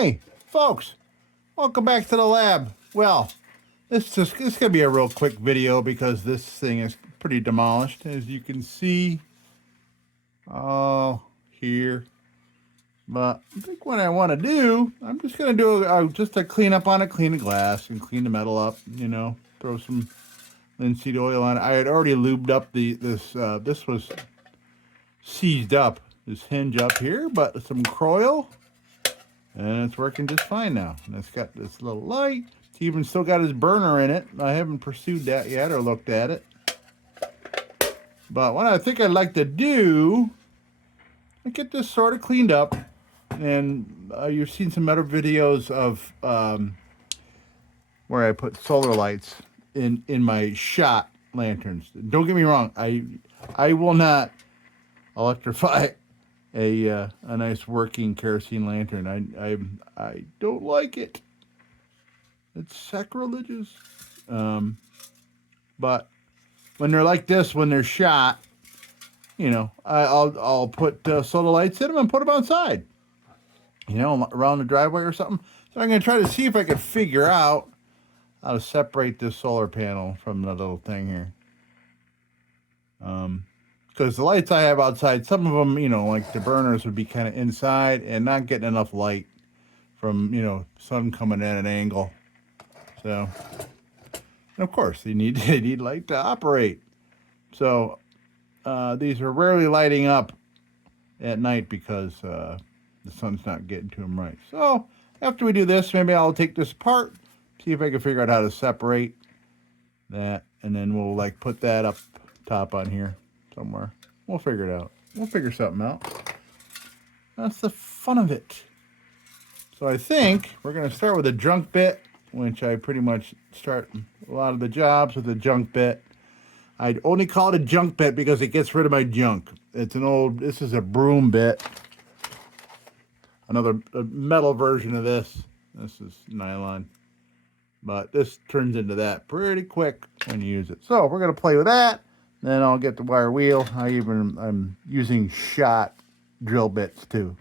Hey, folks, welcome back to the lab. Well, it's gonna be a real quick video because this thing is pretty demolished, as you can see. Here. But I think what I want to do, I'm just gonna do just a clean up on it, clean the glass and clean the metal up. You know, throw some linseed oil on it. I had already lubed up this was seized up, this hinge up here, but some Croil. And it's working just fine now. And it's got this little light. It's even still got his burner in it. I haven't pursued that yet or looked at it. But what I think I'd like to do, I get this sort of cleaned up. And you've seen some other videos of where I put solar lights in my shot lanterns. Don't get me wrong. I will not electrify a nice working kerosene lantern. I don't like it. It's sacrilegious. But when they're like this, when they're shot, you know, I'll put solar lights in them and put them outside. You know, around the driveway or something. So I'm gonna try to see if I can figure out how to separate this solar panel from the little thing here. Because the lights I have outside, some of them, you know, like the burners would be kind of inside and not getting enough light from, you know, sun coming at an angle. So, and of course, they need light to operate. So, these are rarely lighting up at night because the sun's not getting to them right. So, after we do this, maybe I'll take this apart, see if I can figure out how to separate that, and then we'll like put that up top on here somewhere. We'll figure it out. We'll figure something out. That's the fun of it. So I think we're going to start with a junk bit, which I pretty much start a lot of the jobs with a junk bit. I'd only call it a junk bit because it gets rid of my junk. It's an old, this is a broom bit. Another metal version of this. This is nylon. But this turns into that pretty quick when you use it. So we're going to play with that. Then I'll get the wire wheel. I'm using shot drill bits too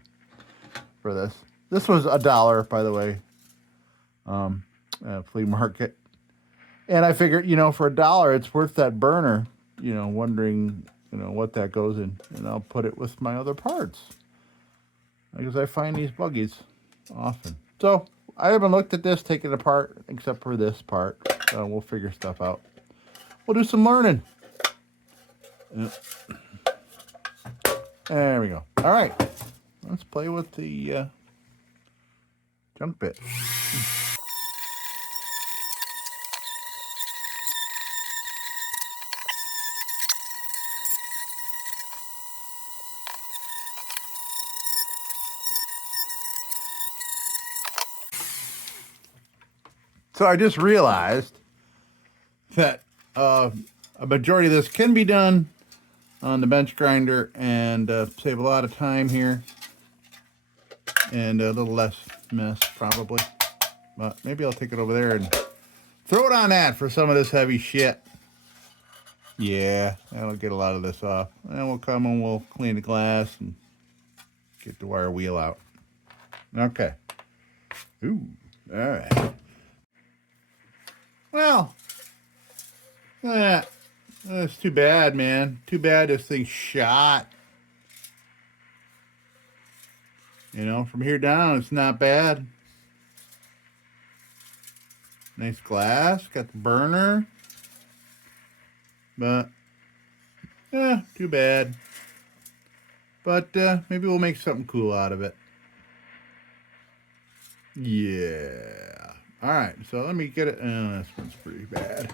for this. This was $1, by the way, flea market. And I figured, you know, for $1, it's worth that burner. You know, wondering, you know, what that goes in, and I'll put it with my other parts because I find these buggies often. So I haven't looked at this, taken it apart, except for this part. We'll figure stuff out. We'll do some learning. Yep. There we go. All right, let's play with the junk bit. So I just realized that a majority of this can be done on the bench grinder and save a lot of time here and a little less mess probably. But maybe I'll take it over there and throw it on that for some of this heavy shit. Yeah, that'll get a lot of this off. And we'll come and we'll clean the glass and get the wire wheel out. Okay. Ooh, all right. Well, that's too bad, man. Too bad this thing's shot. You know, from here down, it's not bad. Nice glass, got the burner. But, yeah, too bad. But maybe we'll make something cool out of it. Yeah. All right, so let me get it. Oh, this one's pretty bad.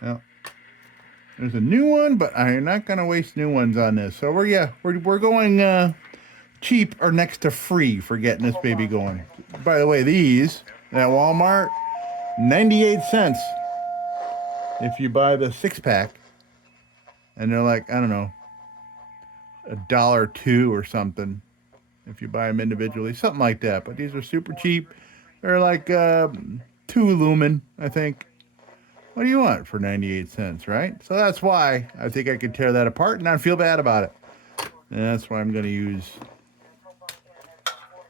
Well, there's a new one, but I'm not gonna waste new ones on this. So we're going cheap or next to free for getting this baby going. By the way, these at Walmart, 98 cents if you buy the 6-pack, and they're like, I don't know, $1.02 or something if you buy them individually, something like that. But these are super cheap. They're like 2 lumen, I think. What do you want for 98 cents, right? So that's why I think I could tear that apart and not feel bad about it. And that's why I'm going to use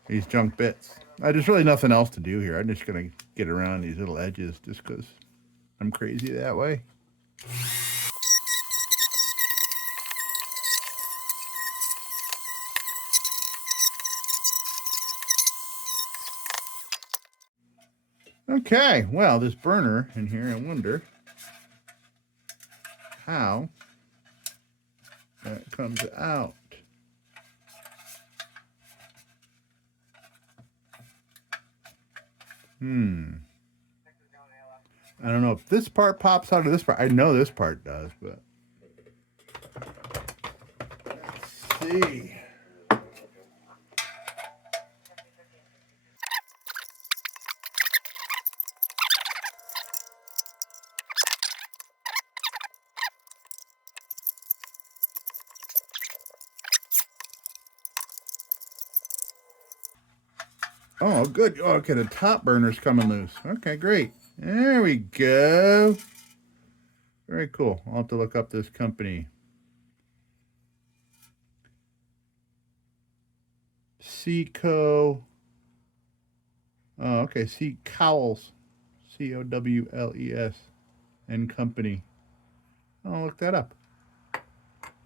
these junk bits. There's really nothing else to do here. I'm just going to get around these little edges just because I'm crazy that way. Okay, well, this burner in here, I wonder how that comes out. I don't know if this part pops out of this part. I know this part does, but let's see. Oh, good. Oh, okay, the top burner's coming loose. Okay, great. There we go. Very cool. I'll have to look up this company. Seco. Oh, okay. C Cowles. Cowles and Company. I'll look that up.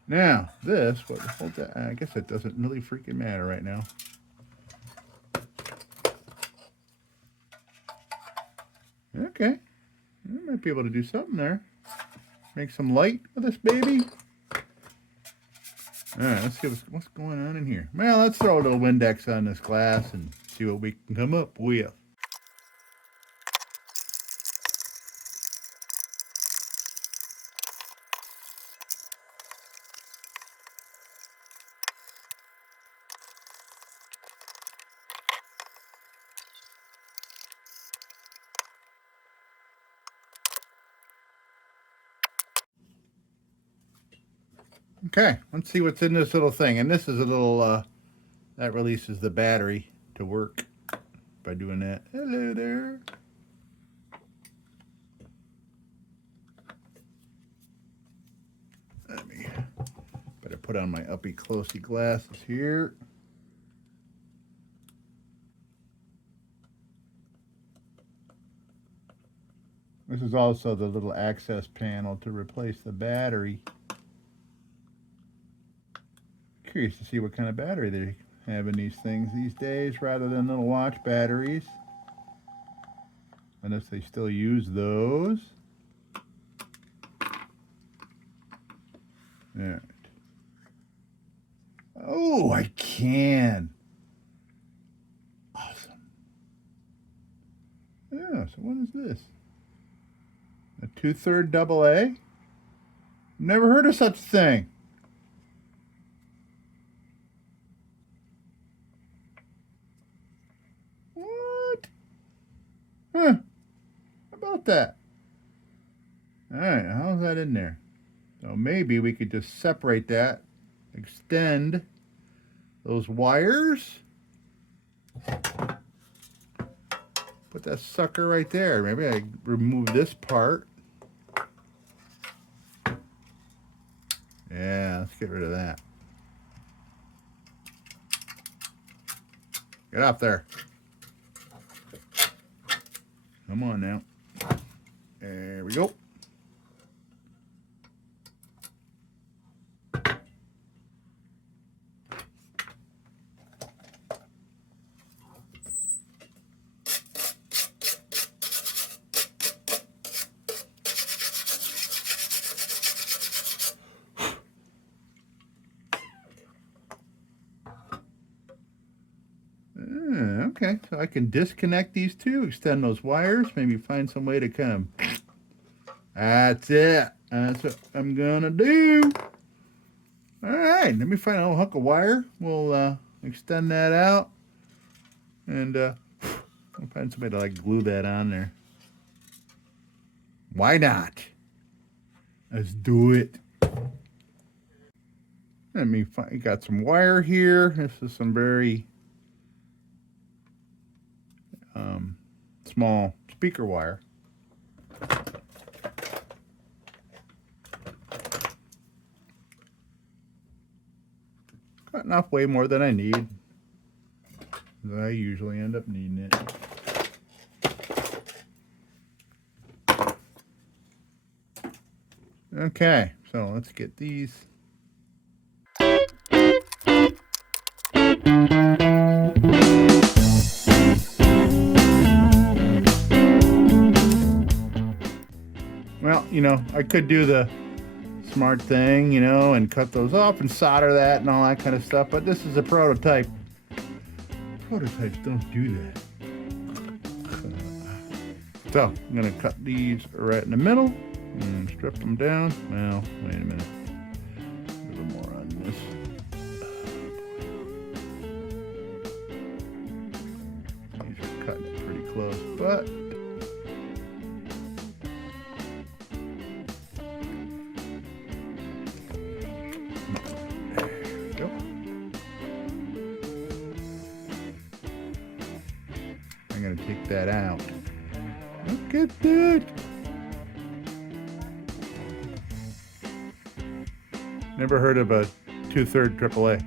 Now, this, what, hold that, I guess it doesn't really freaking matter right now. Okay. I might be able to do something there. Make some light with this baby. Alright, let's see what's going on in here. Well, let's throw a little Windex on this glass and see what we can come up with. Okay, let's see what's in this little thing. And this is a little, that releases the battery to work by doing that. Hello there. Let me, better put on my uppy closey glasses here. This is also the little access panel to replace the battery. Curious to see what kind of battery they have in these things these days rather than little watch batteries. Unless they still use those. Alright. Oh, I can. Awesome. Yeah, so what is this? A 2/3 AA? Never heard of such a thing. What? Huh. How about that? Alright, how's that in there? So maybe we could just separate that, extend those wires, put that sucker right there. Maybe I remove this part. Yeah, let's get rid of that. Get up there. Come on now. There we go. Okay, so I can disconnect these two, extend those wires, maybe find some way to kind of... That's it. That's what I'm gonna do. All right, let me find a little hunk of wire. We'll extend that out, and I'll find somebody to like glue that on there. Why not? Let's do it. Let me find. Got some wire here. This is some very small speaker wire. enough, way more than I need. I usually end up needing it. Okay, so let's get these. Well, I could do the smart thing, and cut those off and solder that and all that kind of stuff, but this is a prototype. Prototypes don't do that. So I'm going to cut these right in the middle and strip them down. Well, wait a minute. A little more on this. These are cutting it pretty close, but there we go. I'm going to take that out. Look at that. Never heard of a 2/3 AAA.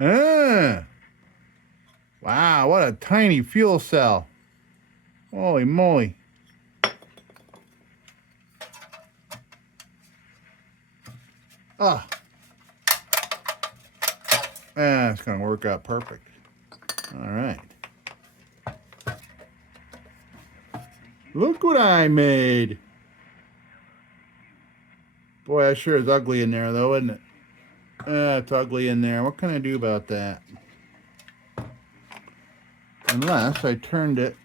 Ah, wow, what a tiny fuel cell. Holy moly. Ah, it's going to work out perfect. All right. Look what I made. Boy, that sure is ugly in there, though, isn't it? It's ugly in there. What can I do about that? Unless I turned it.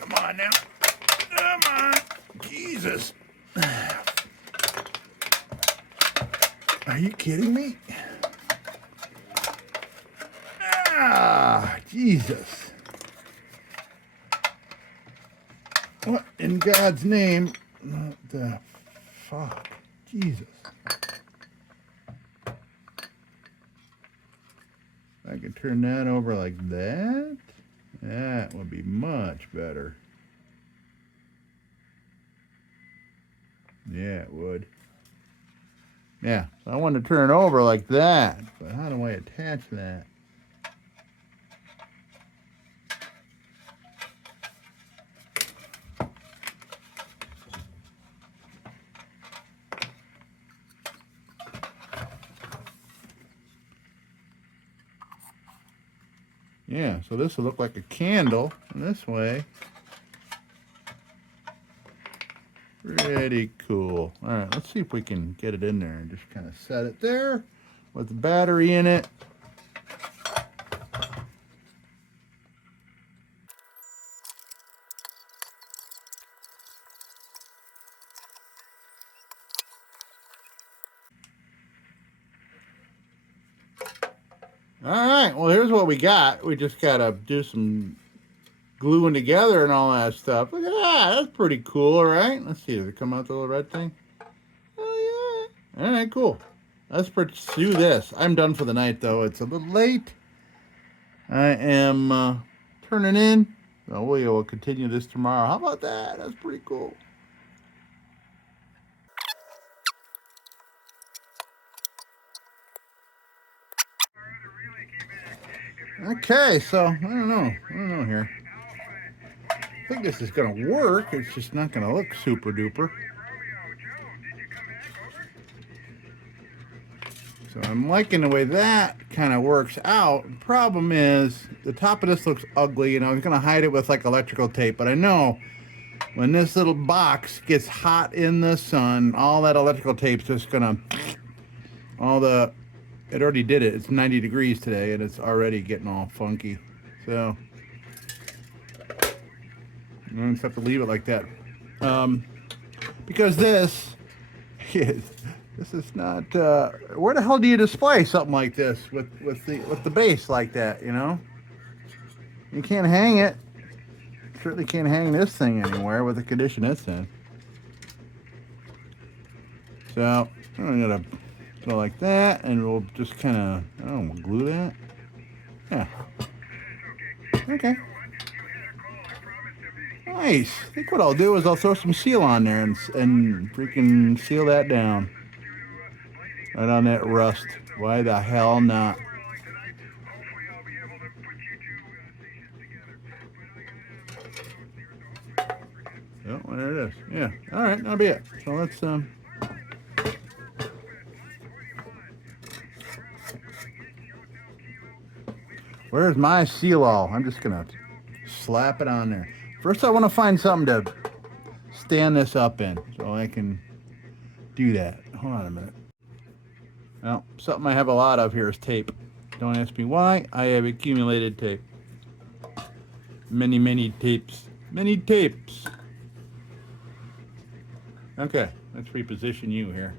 Come on now. Come on. Jesus. Are you kidding me? Ah, Jesus. What in God's name? What the fuck? Jesus. I could turn that over like that. That would be much better. Yeah, it would. Yeah, so I want to turn it over like that. But how do I attach that? Yeah, so this will look like a candle in this way. Pretty cool. All right, let's see if we can get it in there and just kind of set it there with the battery in it. All right, well, here's what we got. We just got to do some gluing together and all that stuff. Look at that. That's pretty cool, all right? Let's see. Does it come out the little red thing? Oh, yeah. All right, cool. Let's pursue this. I'm done for the night, though. It's a little late. I am turning in. So we will continue this tomorrow. How about that? That's pretty cool. Okay, so I don't know here. think this is going to work. It's just not going to look super duper. So I'm liking the way that kind of works out. Problem is, the top of this looks ugly, and I was going to hide it with like electrical tape, but I know when this little box gets hot in the sun, all that electrical tape's just going to, it already did it. It's 90 degrees today, and it's already getting all funky. So I just have to leave it like that. Because this is not. Where the hell do you display something like this with the base like that? You know, you can't hang it. Certainly can't hang this thing anywhere with the condition it's in. So I'm gonna go like that, and we'll just kind of, I don't know, glue that. Yeah. Okay. Nice. I think what I'll do is I'll throw some seal on there and freaking seal that down. Right on that rust. Why the hell not? Oh, there it is. Yeah. All right, that'll be it. So let's where's my seal all? I'm just gonna slap it on there. First, I want to find something to stand this up in so I can do that. Hold on a minute. Well, something I have a lot of here is tape. Don't ask me why. I have accumulated tape. Many tapes. Many tapes. Okay, let's reposition you here.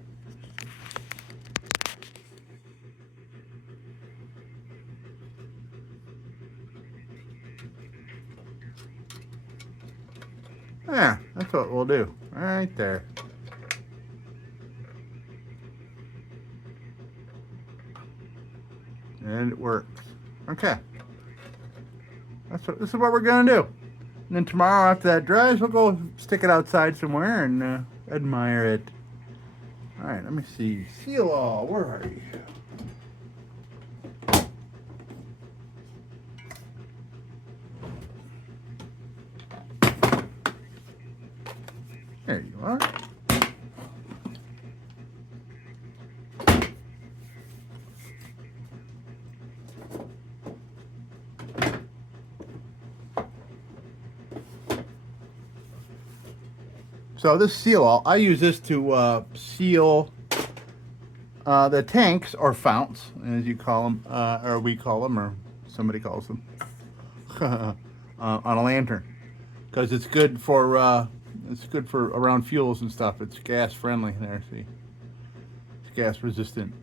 Yeah, that's what we'll do. Right there. And it works. Okay. This is what we're gonna do. And then tomorrow after that dries, we'll go stick it outside somewhere and admire it. All right, let me see. Seal all, where are you? There you are. So this seal all, I use this to seal the tanks or founts, as you call them, or we call them, or somebody calls them, on a lantern, because it's good for around fuels and stuff. It's gas friendly. There, see, it's gas resistant,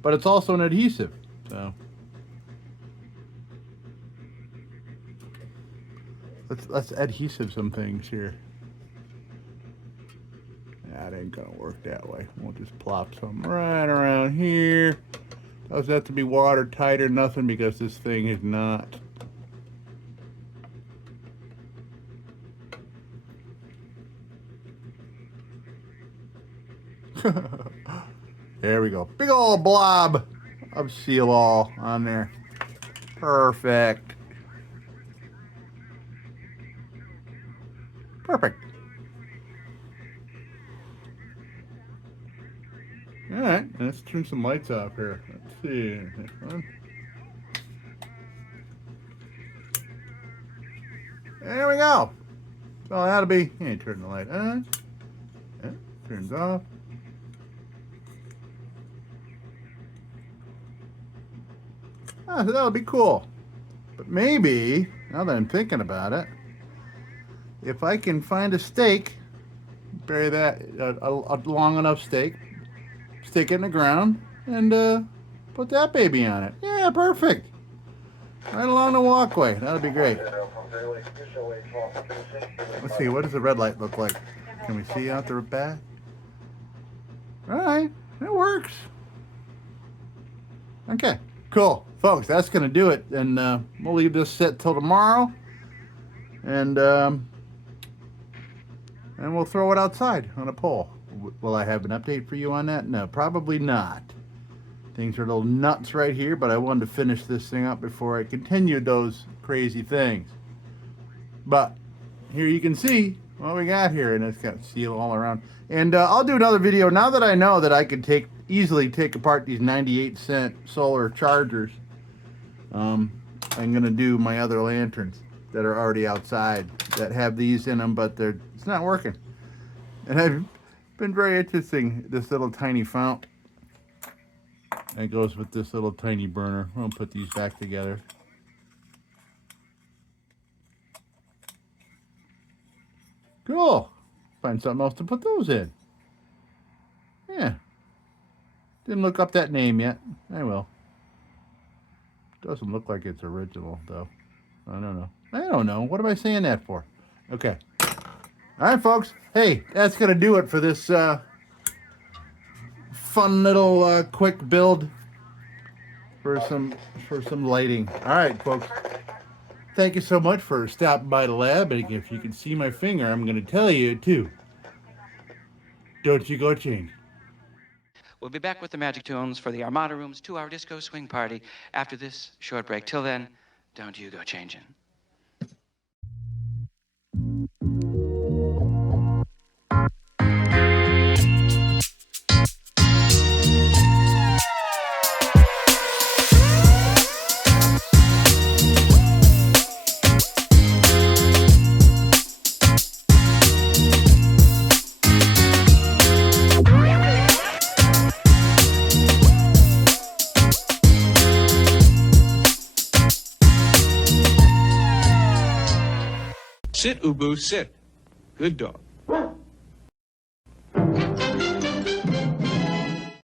but it's also an adhesive. So let's adhesive some things here. That ain't gonna work that way. We'll just plop some right around here. Doesn't have to be watertight or nothing because this thing is not. There we go. Big old blob of seal all on there. Perfect. Perfect. All right, let's turn some lights off here. Let's see. There we go. So that'll be. Yeah, turn the light on. Yeah, turns off. Ah, so that'll be cool. But maybe, now that I'm thinking about it, if I can find a stake, bury that, a long enough stake, stick it in the ground, and put that baby on it. Yeah, perfect. Right along the walkway. That'll be great. Let's see, what does the red light look like? Can we see out the back? All right, it works. Okay, cool. Folks, that's going to do it. And we'll leave this set till tomorrow. And we'll throw it outside on a pole. Will I have an update for you on that? No, probably not. Things are a little nuts right here, but I wanted to finish this thing up before I continued those crazy things. But here you can see what we got here, and it's got steel all around. And I'll do another video now that I know that I could easily take apart these 98-cent solar chargers. I'm gonna do my other lanterns that are already outside that have these in them, but it's not working. And I've been very interesting, this little tiny fount that goes with this little tiny burner. I'll put these back together. Cool. Find something else to put those in. Yeah. Didn't look up that name yet. I will. Doesn't look like it's original, though. I don't know. I don't know. What am I saying that for? Okay. All right, folks. Hey, that's going to do it for this fun little quick build for some lighting. All right, folks. Thank you so much for stopping by the lab. And if you can see my finger, I'm going to tell you, too. Don't you go change. We'll be back with the Magic Tunes for the Armada Room's 2-hour disco swing party after this short break. Till then, don't you go changing. Sit, Ubu, sit. Good dog.